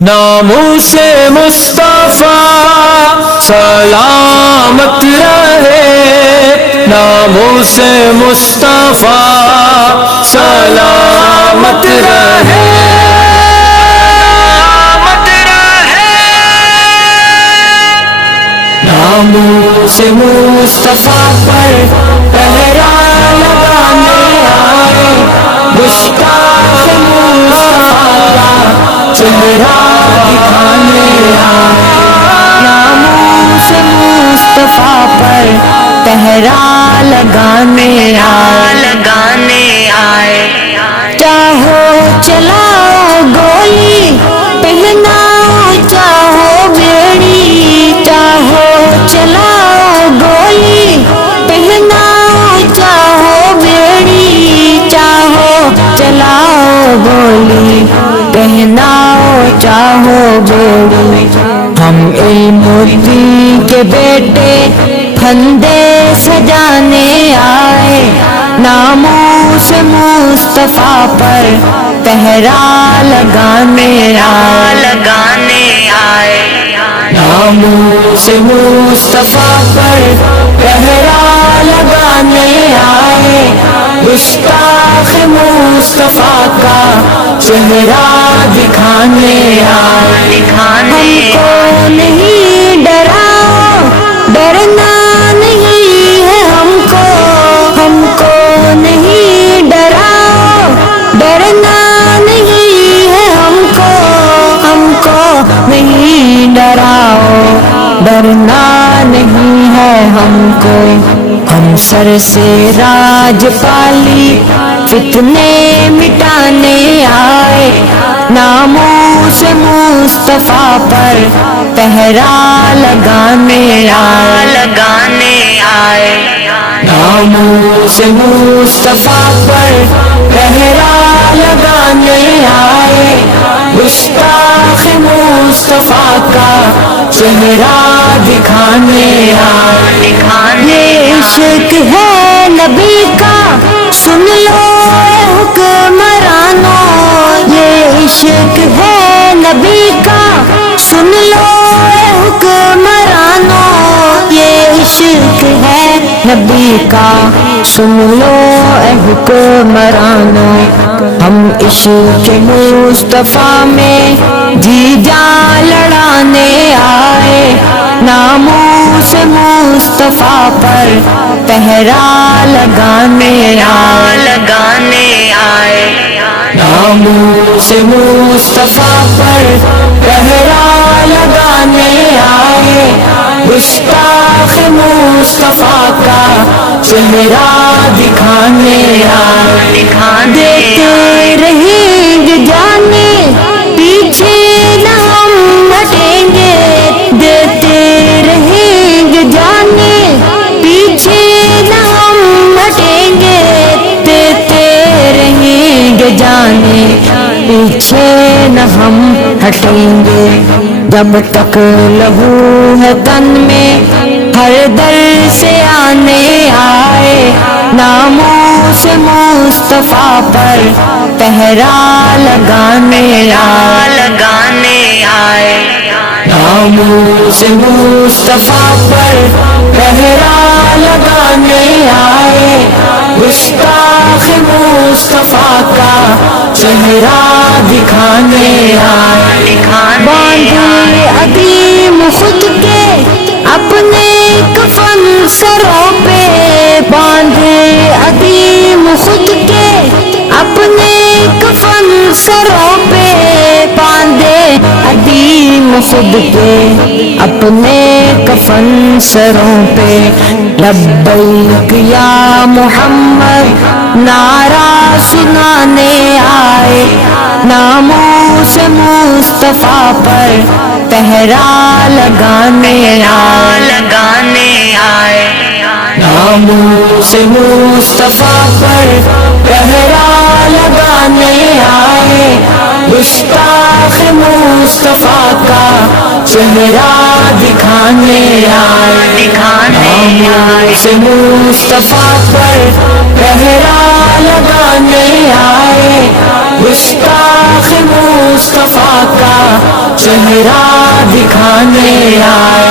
ناموس مصطفیٰ سلامت رہے، ناموس مصطفیٰ سلامت رہے، ناموس مصطفیٰ پر پہرا لگانے آئے، گستاخ مصطفیٰ کا چہرہ دکھانے آئے، ناموس مصطفیٰ پر پہرا لگانے آئے، چاہو چلاؤ گولی پہناؤ چاہو بیڑی، چاہو چلاؤ گولی پہناؤ چاہو بیڑی، چاہو چلاؤ گولی پہناؤ چاہو بیڑی، ہم علم الدین کے بیٹے پھندے سجانے آئے، ناموس مصطفیٰ پر پہرا لگانے آئے، ناموس مصطفیٰ پر پہرا لگانے آئے، گستاخ مصطفیٰ کا چہرہ دکھانے آئے، ہم کو نہیں ڈراؤ ڈرنا نہیں ہے ہم کو نہیں ڈراؤ ڈرنا نہیں ہے ہم کو نہیں ڈراؤ ڈرنا نہیں ہے ہم کو، ہم سر سے راج پالی فتنے مٹانے آئے، ناموس مصطفیٰ پر پہرا لگانے آئے، ناموس مصطفیٰ پر پہرا لگانے آئے، گستاخ مصطفیٰ کا چہرہ دکھانے آئے، یہ عشق ہے نبی کا سن لو اے حکمرانوں، یہ عشق ہے نبی کا سن لو اے حکمرانوں، یہ عشق ہے نبی کا سن لو اے حکمرانوں، ہم عشق مصطفیٰ میں جی جان لڑانے آئے، ناموس مصطفیٰ پر پہرا لگانے آئے، ناموس مصطفیٰ پر پہرا لگانے آئے، گستاخ مصطفیٰ کا چہرہ دکھانے آئے، دیتے رہیں گے جانے پیچھے نہ ہم ہٹیں گے، دیتے رہیں گے جانے پیچھے نہ ہم ہٹیں گے، دیتے رہیں گے جانے پیچھے نہ ہم ہٹیں گے، جب تک لہو ہے تن میں ہر در سے آنے آئے، ناموس مصطفیٰ پر پہرا لگانے آئے، ناموس مصطفیٰ پر پہرا لگانے آئے، گستاخ مصطفیٰ کا چہرہ دکھانے آئے، باندھے عظیم خود کے اپنے کفن سروں پہ، باندھے عظیم خود کے اپنے کفن سروں پہ، باندھے عظیم خود کے اپنے کفن سروں پہ، لبیک یا محمد نعرہ سنانے آئے، ناموس مصطفیٰ پر پہرا لگانے آئے، ناموس مصطفیٰ پر پہرا لگانے آئے، گستاخ مصطفیٰ کا چہرہ دکھانے آئے، ناموس مصطفیٰ پر پہرا لگانے آئے، گستاخ مصطفیٰ کا چہرہ دکھانے آئے